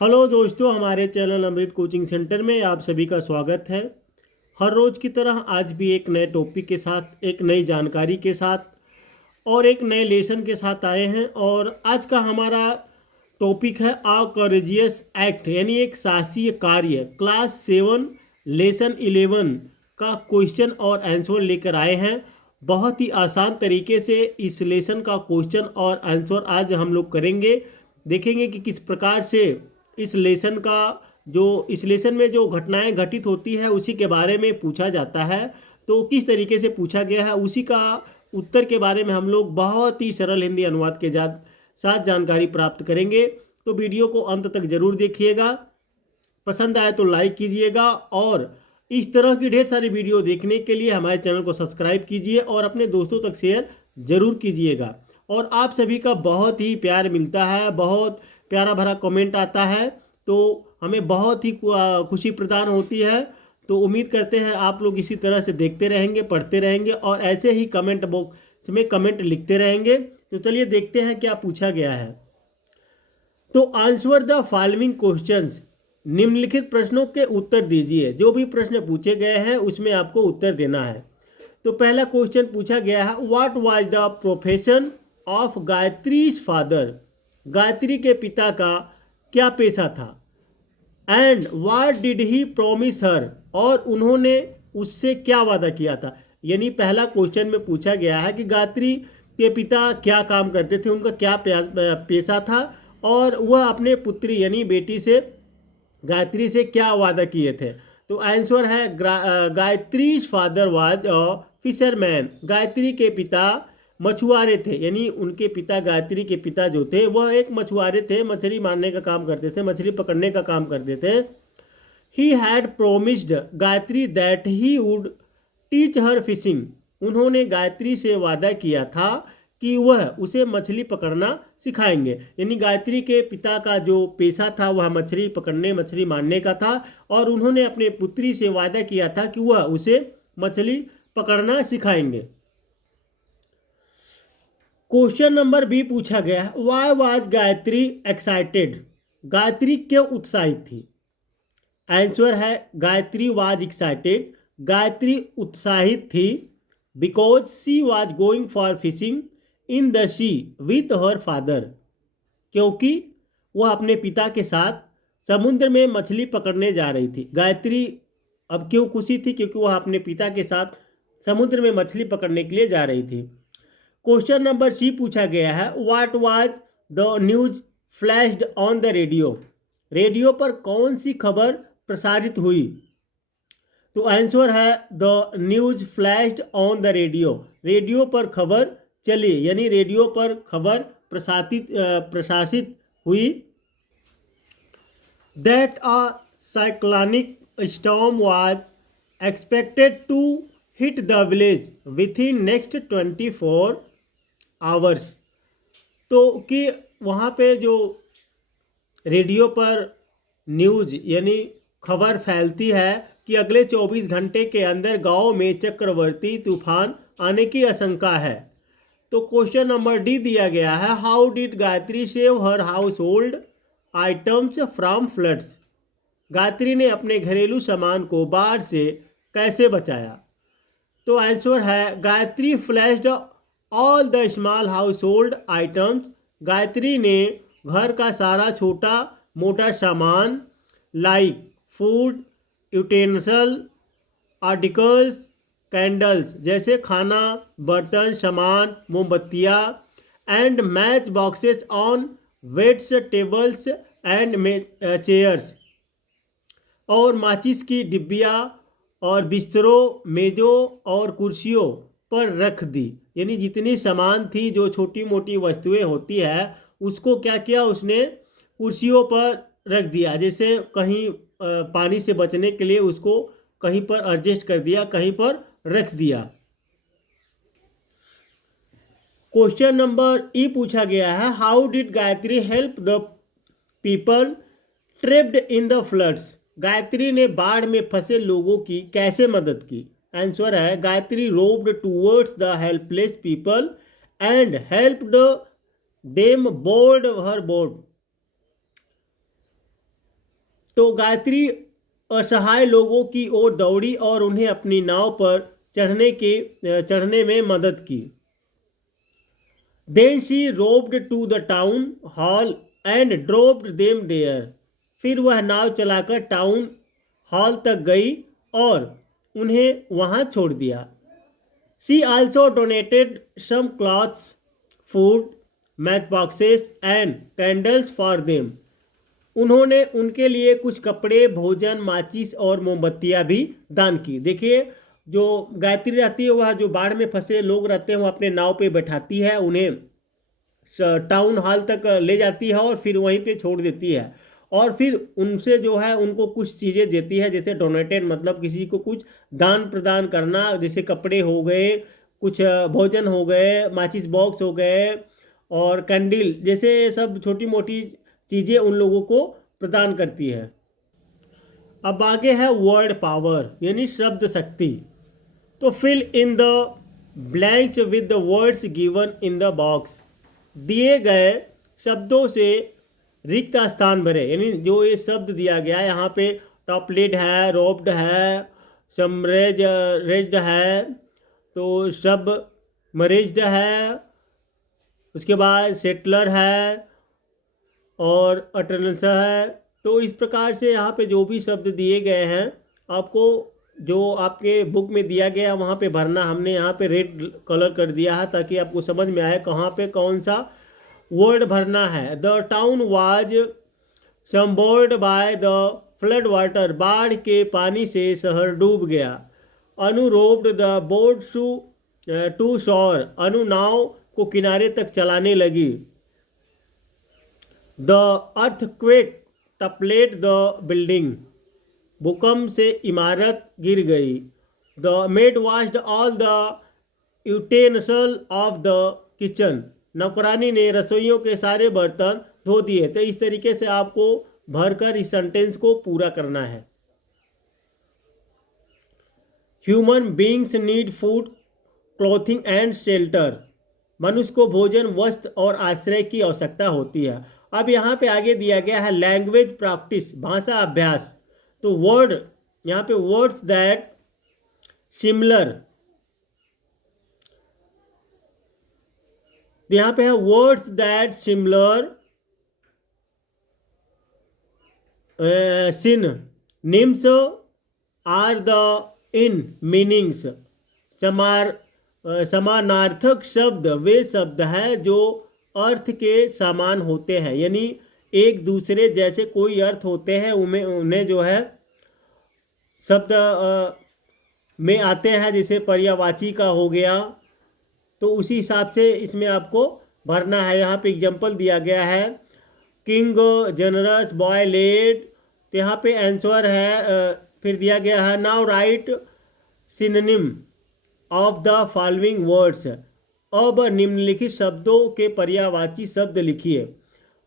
Hello दोस्तों, हमारे channel अमृत coaching centre में आप सभी का स्वागत है। हर रोज़ की तरह आज भी एक नए टॉपिक के साथ, एक नई जानकारी के साथ और एक नए लेसन के साथ आए हैं। और आज का हमारा टॉपिक है अ करेजियस एक्ट, यानी एक साहसी कार्य। क्लास 7 लेसन 11 का क्वेश्चन और आंसर लेकर आए हैं। बहुत ही आसान तरीके से इस लेसन का क्वेश्चन और आंसर आज हम लोग करेंगे। देखेंगे कि किस प्रकार से इस लेसन में जो घटनाएं घटित होती है उसी के बारे में पूछा जाता है। तो किस तरीके से पूछा गया है उसी का उत्तर के बारे में हम लोग बहुत ही सरल हिंदी अनुवाद के साथ जानकारी प्राप्त करेंगे। तो वीडियो को अंत तक जरूर देखिएगा। पसंद आए तो लाइक कीजिएगा और इस तरह की ढेर सारी वीडियो देखने के लिए हमारे चैनल को सब्सक्राइब कीजिए और अपने दोस्तों तक शेयर जरूर कीजिएगा। और आप सभी का बहुत ही प्यार मिलता है, बहुत प्यारा भरा कमेंट आता है, तो हमें बहुत ही खुशी प्रदान होती है। तो उम्मीद करते हैं आप लोग इसी तरह से देखते रहेंगे, पढ़ते रहेंगे और ऐसे ही कमेंट बॉक्स में कमेंट लिखते रहेंगे। तो चलिए देखते हैं क्या पूछा गया है। तो आंसर द फॉलोइंग क्वेश्चंस, निम्नलिखित प्रश्नों के उत्तर दीजिए। जो भी प्रश्न पूछे गए हैं उसमें आपको उत्तर देना है। तो पहला क्वेश्चन पूछा गया है, what was the profession of Gayatri's father. Gayatri के पिता का क्या पेशा था। And what did he promise her, और उन्होंने उससे क्या वादा किया था। यानी पहला क्वेश्चन में पूछा गया है कि गायत्री के पिता क्या काम करते थे, उनका क्या पेशा था और वह अपने पुत्री यानी बेटी से गायत्री से क्या वादा किए थे। तो आंसर है Gayatri's father was a fisherman. Gayatri के पिता मछुआरे थे, यानी उनके पिता गायत्री के पिता जो थे वह एक मछुआरे थे, मछली मारने का काम करते थे, मछली पकड़ने का काम करते थे। He had promised Gayatri that he would teach her fishing. उन्होंने गायत्री से वादा किया था कि वह उसे मछली पकड़ना सिखाएंगे। यानी गायत्री के पिता का जो पेशा था वह मछली पकड़ने, मछली मारने का था और उन्होंने अपने पुत्री से वादा किया था कि वह उसे मछली पकड़ना सिखाएंगे। क्वेश्चन नंबर बी पूछा गया है, why was Gayatri excited. Gayatri क्यों उत्साहित थी। आंसर है गायत्री वाज एक्साइटेड, गायत्री उत्साहित थी because she was going for fishing in the sea with her father. क्योंकि वह अपने पिता के साथ समुद्र में मछली पकड़ने जा रही थी। गायत्री अब क्यों खुशी थी, क्योंकि वह अपने पिता के साथ समुद्र में मछली पकड़ने के लिए जा रही थी। क्वेश्चन नंबर सी पूछा गया है, what was the news flashed on the radio. Radio पर कौन सी खबर प्रसारित हुई। तो आंसर है the news flashed on the radio. Radio पर खबर चली, यानी रेडियो पर खबर प्रशासित हुई। That a cyclonic storm was expected to hit the village within next 24 hours. तो कि वहाँ पे जो रेडियो पर न्यूज़ यानी खबर फैलती है कि अगले 24 घंटे के अंदर गांव में चक्रवर्ती तूफान आने की आशंका है। तो क्वेश्चन नंबर डी दिया गया है, how did Gayatri save her house hold items from floods. Gayatri ने अपने घरेलू सामान को बाढ़ से कैसे बचाया। तो आंसर है Gayatri flashed all the small household items. Gayatri ने घर का सारा छोटा मोटा सामान like food utensil articles candles, जैसे खाना, बर्तन, सामान, मोमबत्तियाँ and match boxes on beds tables and chairs, और माचिस की डिब्बियाँ और बिस्तरों, मेज़ों और कुर्सियों पर रख दी। यानी जितनी सामान थी, जो छोटी मोटी वस्तुएं होती है, उसको क्या किया उसने कुर्सियों पर रख दिया। जैसे कहीं पानी से बचने के लिए उसको कहीं पर एडजस्ट कर दिया, कहीं पर रख दिया। क्वेश्चन नंबर ई पूछा गया है, how did Gayatri help the people trapped in the floods. Gayatri ने बाढ़ में फंसे लोगों की कैसे मदद की। आंसर है Gayatri rowed towards the helpless people and helped them board her boat. तो गायत्री असहाय लोगों की ओर दौड़ी और उन्हें अपनी नाव पर चढ़ने में मदद की। Then she rowed to the town hall and dropped them there. फिर वह नाव चलाकर टाउन हॉल तक गई और उन्हें वहां छोड़ दिया। She also donated some clothes, food, matchboxes and candles for them. उन्होंने उनके लिए कुछ कपड़े, भोजन, माचिस और मोमबत्तियां भी दान की। देखिए, जो गायत्री रहती है वह जो बाढ़ में फंसे लोग रहते हैं वो अपने नाव पे बैठाती है, उन्हें टाउन हॉल तक ले जाती है और फिर वहीं पे छोड़ देती है और फिर उनसे जो है उनको कुछ चीज़ें देती है, जैसे डोनेटेड मतलब किसी को कुछ दान प्रदान करना, जैसे कपड़े हो गए, कुछ भोजन हो गए, माचिस बॉक्स हो गए और कैंडल जैसे सब छोटी मोटी चीज़ें उन लोगों को प्रदान करती है। अब आगे है वर्ड पावर यानी शब्द शक्ति। तो fill in the blanks with the words given in the box. दिए गए शब्दों से रिक्त स्थान भरे, यानी जो ये शब्द दिया गया है यहाँ पे टॉपलेट है, रोप्ड है, रेज्ड है, तो सब मरेज्ड है, उसके बाद सेटलर है और अटर्नल्स है। तो इस प्रकार से यहाँ पे जो भी शब्द दिए गए हैं आपको जो आपके बुक में दिया गया वहाँ पे भरना। हमने यहाँ पे रेड कलर कर दिया है ताकि आपको समझ में आए कहाँ पे कौन सा वर्ड भरना है। The town was submerged by the flood water. बाढ़ के पानी से शहर डूब गया। Anu rowed the boat to shore. Anu नाव को किनारे तक चलाने लगी। The earthquake toppled the building. भूकंप से इमारत गिर गई। The maid washed all the utensil of the kitchen. नौकरानी ने रसोइयों के सारे बर्तन धो दिए। तो इस तरीके से आपको भरकर इस सेंटेंस को पूरा करना है। Human beings need food, clothing and shelter. मनुष्य को भोजन, वस्त्र और आश्रय की आवश्यकता होती है। अब यहाँ पे आगे दिया गया है लैंग्वेज प्रैक्टिस, भाषा अभ्यास। तो वर्ड यहाँ पे वर्ड्स दैट सिमिलर, यहाँ पे है words that similar synonyms are the in meanings. समानार्थक शब्द वे शब्द हैं जो अर्थ के समान होते हैं, यानी एक दूसरे जैसे कोई अर्थ होते हैं उन्हें जो है शब्द में आते हैं, जैसे पर्यायवाची का हो गया। तो उसी हिसाब से इसमें आपको भरना है। यहाँ पे एग्जांपल दिया गया है किंग, जनरस, बॉय, लेट। तो यहाँ पे आंसर है फिर दिया गया है now right synonym of the following words. अब निम्नलिखित शब्दों के पर्यायवाची शब्द लिखिए।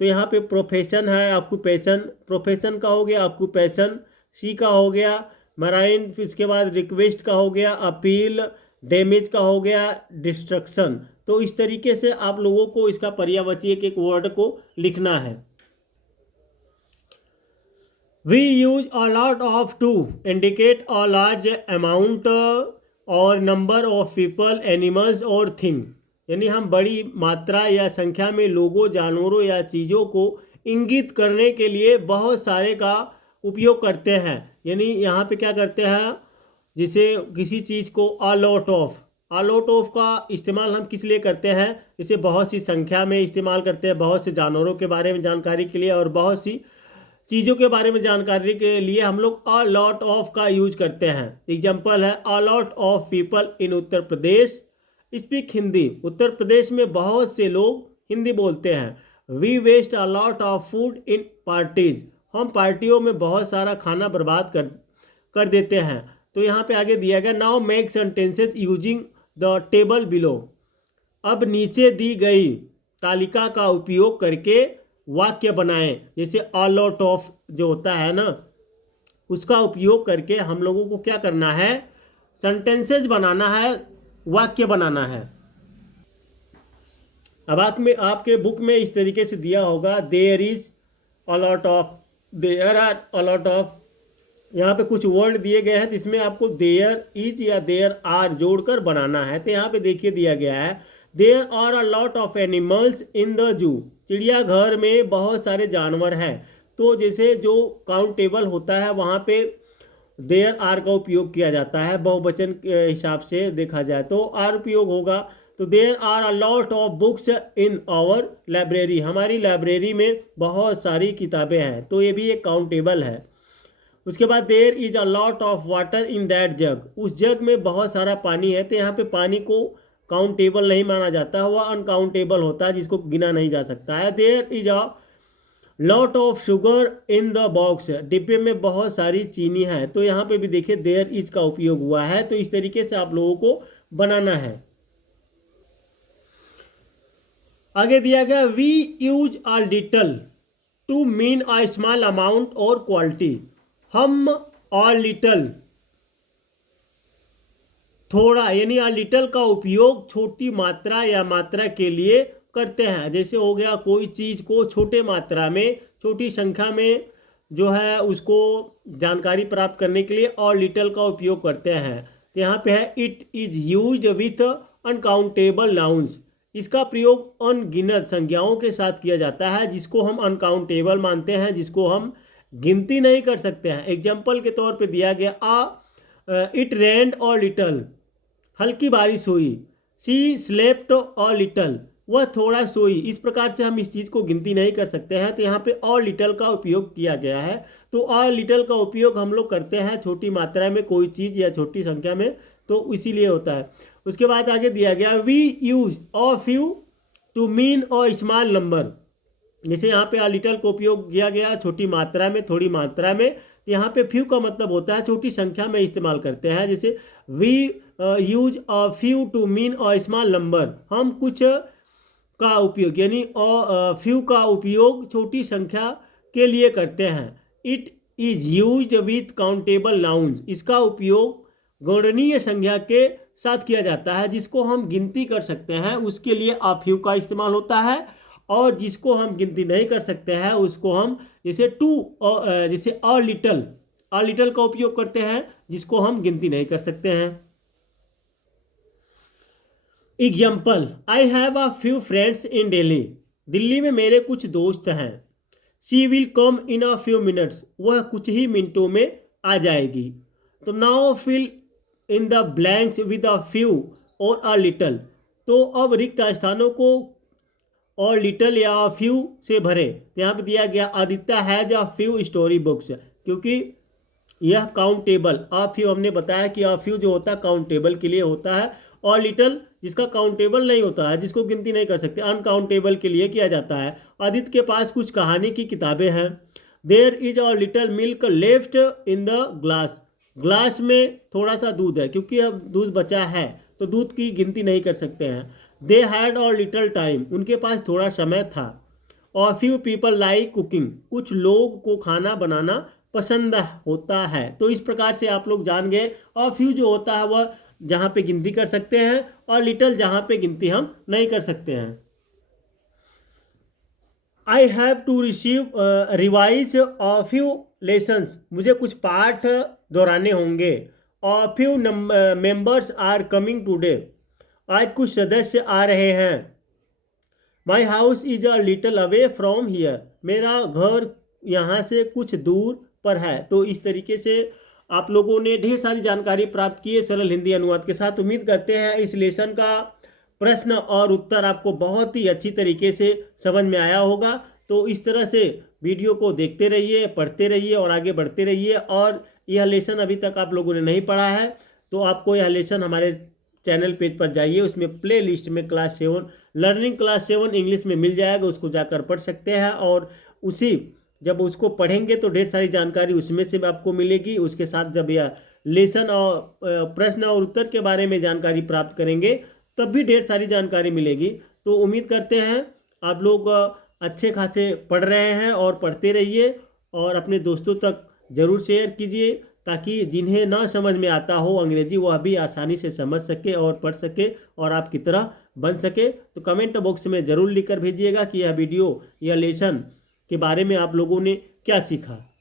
तो यहाँ पे प्रोफेशन है, ऑक्यूपेशन, प्रोफेशन का हो गया, ऑक्यूपेशन, सी का हो गया, मराइन, फिर इसके बाद रिक्वेस्ट का हो गया, अपील, डैमेज का हो गया, डिस्ट्रक्शन। तो इस तरीके से आप लोगों को इसका पर्यायवाची एक एक वर्ड को लिखना है। We use a lot of to indicate a large amount और नंबर ऑफ पीपल, एनिमल्स और थिंग। यानी हम बड़ी मात्रा या संख्या में लोगों, जानवरों या चीज़ों को इंगित करने के लिए बहुत सारे का उपयोग करते हैं। यानी यहाँ पे क्या करते हैं, जिसे किसी चीज़ को अ लॉट ऑफ का इस्तेमाल हम किस लिए करते हैं, इसे बहुत सी संख्या में इस्तेमाल करते हैं, बहुत से जानवरों के बारे में जानकारी के लिए और बहुत सी चीज़ों के बारे में जानकारी के लिए हम लोग अ लॉट ऑफ का यूज करते हैं। एग्जाम्पल है a lot of people in Uttar Pradesh speak Hindi. Uttar Pradesh में बहुत से लोग हिंदी बोलते हैं। We waste a lot of food in parties. हम पार्टियों में बहुत सारा खाना बर्बाद कर देते हैं। तो यहाँ पे आगे दिया गया now make sentences using the table below. अब नीचे दी गई तालिका का उपयोग करके वाक्य बनाएं। जैसे अ लॉट ऑफ जो होता है ना, उसका उपयोग करके हम लोगों को क्या करना है, सेंटेंसेस बनाना है, वाक्य बनाना है। अब आपके बुक में इस तरीके से दिया होगा there is a lot of there are a lot of, यहाँ पे कुछ वर्ड दिए गए हैं तो इसमें आपको देयर इज या देयर आर जोड़कर बनाना है। तो यहाँ पे देखिए दिया गया है there are a lot of animals in the zoo, चिड़ियाघर में बहुत सारे जानवर हैं। तो जैसे जो काउंटेबल होता है वहाँ पे देयर आर का उपयोग किया जाता है, बहुवचन के हिसाब से देखा जाए तो आर उपयोग होगा। तो there are a lot of books in our library, हमारी लाइब्रेरी में बहुत सारी किताबें हैं, तो ये भी एक काउंटेबल है। उसके बाद there is a lot of water in that jug, उस जग में बहुत सारा पानी है। तो यहाँ पे पानी को काउंटेबल नहीं माना जाता, वह अनकाउंटेबल होता है जिसको गिना नहीं जा सकता है। There is a lot of sugar in the box, डिब्बे में बहुत सारी चीनी है। तो यहाँ पे भी देखिए देयर इज का उपयोग हुआ है। तो इस तरीके से आप लोगों को बनाना है। आगे दिया गया we use a little to mean a small amount और क्वालिटी, हम अ लिटल थोड़ा यानी अ लिटल का उपयोग छोटी मात्रा या मात्रा के लिए करते हैं। जैसे हो गया कोई चीज़ को छोटे मात्रा में छोटी संख्या में जो है उसको जानकारी प्राप्त करने के लिए और लिटल का उपयोग करते हैं। तो यहाँ पे है it is used with uncountable nouns, इसका प्रयोग अनगिनत संज्ञाओं के साथ किया जाता है जिसको हम अनकाउंटेबल मानते हैं, जिसको हम गिनती नहीं कर सकते हैं। एग्जाम्पल के तौर पे दिया गया इट रेन्ड और लिटल, हल्की बारिश हुई। सी स्लेप्ट और लिटल, वह थोड़ा सोई। इस प्रकार से हम इस चीज़ को गिनती नहीं कर सकते हैं। तो यहाँ पे और लिटल का उपयोग किया गया है। तो और लिटल का उपयोग हम लोग करते हैं छोटी मात्रा में कोई चीज़ या छोटी संख्या में, तो इसीलिए होता है। उसके बाद आगे दिया गया we use a few to mean a small number, जैसे यहाँ पे लिटल का उपयोग किया गया छोटी मात्रा में थोड़ी मात्रा में। यहाँ पे फ्यू का मतलब होता है छोटी संख्या में इस्तेमाल करते हैं। जैसे we use a few to mean a small number, हम कुछ का उपयोग यानी फ्यू का उपयोग छोटी संख्या के लिए करते हैं। It is use with countable nouns, इसका उपयोग गणनीय संज्ञा के साथ किया जाता है जिसको हम गिनती कर सकते हैं, उसके लिए अ फ्यू का इस्तेमाल होता है। और जिसको हम गिनती नहीं कर सकते हैं उसको हम जैसे जैसे अ लिटल का उपयोग करते हैं जिसको हम गिनती नहीं कर सकते हैं। Example I have a few friends in Delhi, Delhi में मेरे कुछ दोस्त हैं। She will come in a few minutes, वह कुछ ही मिनटों में आ जाएगी। तो now fill in the blanks with a few और अ लिटल, तो अब रिक्त स्थानों को और लिटल या फ्यू से भरे। यहाँ पे दिया गया Aditya has a few story books, क्योंकि यह काउंटेबल अ फ्यू हमने बताया कि अ फ्यू जो होता है काउंटेबल के लिए होता है, और लिटल जिसका काउंटेबल नहीं होता है जिसको गिनती नहीं कर सकते अनकाउंटेबल के लिए किया जाता है। आदित्य के पास कुछ कहानी की किताबें हैं। There is a little milk left in the glass, glass में थोड़ा सा दूध है क्योंकि अब दूध बचा है तो दूध की गिनती नहीं कर सकते हैं। दे हैड और लिटल टाइम, उनके पास थोड़ा समय था। और फ्यू पीपल लाइक कुकिंग, कुछ लोग को खाना बनाना पसंद होता है। तो इस प्रकार से आप लोग जान गए और फ्यू जो होता है वह जहाँ पे गिनती कर सकते हैं और लिटल जहाँ पे गिनती हम नहीं कर सकते हैं। I have to receive revise a few lessons, मुझे कुछ पाठ दोहराने होंगे। और few members are coming today, आज कुछ सदस्य आ रहे हैं। My house is a little away from here, मेरा घर यहाँ से कुछ दूर पर है। तो इस तरीके से आप लोगों ने ढेर सारी जानकारी प्राप्त की है सरल हिंदी अनुवाद के साथ। उम्मीद करते हैं इस लेसन का प्रश्न और उत्तर आपको बहुत ही अच्छी तरीके से समझ में आया होगा। तो इस तरह से वीडियो को देखते रहिए, पढ़ते रहिए और आगे बढ़ते रहिए। और यह लेसन अभी तक आप लोगों ने नहीं पढ़ा है तो आपको यह लेसन हमारे चैनल पेज पर जाइए, उसमें प्ले लिस्ट में क्लास 7 लर्निंग क्लास 7 इंग्लिश में मिल जाएगा, उसको जाकर पढ़ सकते हैं। और उसी जब उसको पढ़ेंगे तो ढेर सारी जानकारी उसमें से आपको मिलेगी। उसके साथ जब यह लेसन और प्रश्न और उत्तर के बारे में जानकारी प्राप्त करेंगे तब भी ढेर सारी जानकारी मिलेगी। तो उम्मीद करते हैं आप लोग अच्छे खासे पढ़ रहे हैं और पढ़ते रहिए और अपने दोस्तों तक ज़रूर शेयर कीजिए ताकि जिन्हें ना समझ में आता हो अंग्रेजी वह भी आसानी से समझ सके और पढ़ सके और आपकी तरह बन सके। तो कमेंट बॉक्स में ज़रूर लिखकर भेजिएगा कि यह वीडियो या लेसन के बारे में आप लोगों ने क्या सीखा?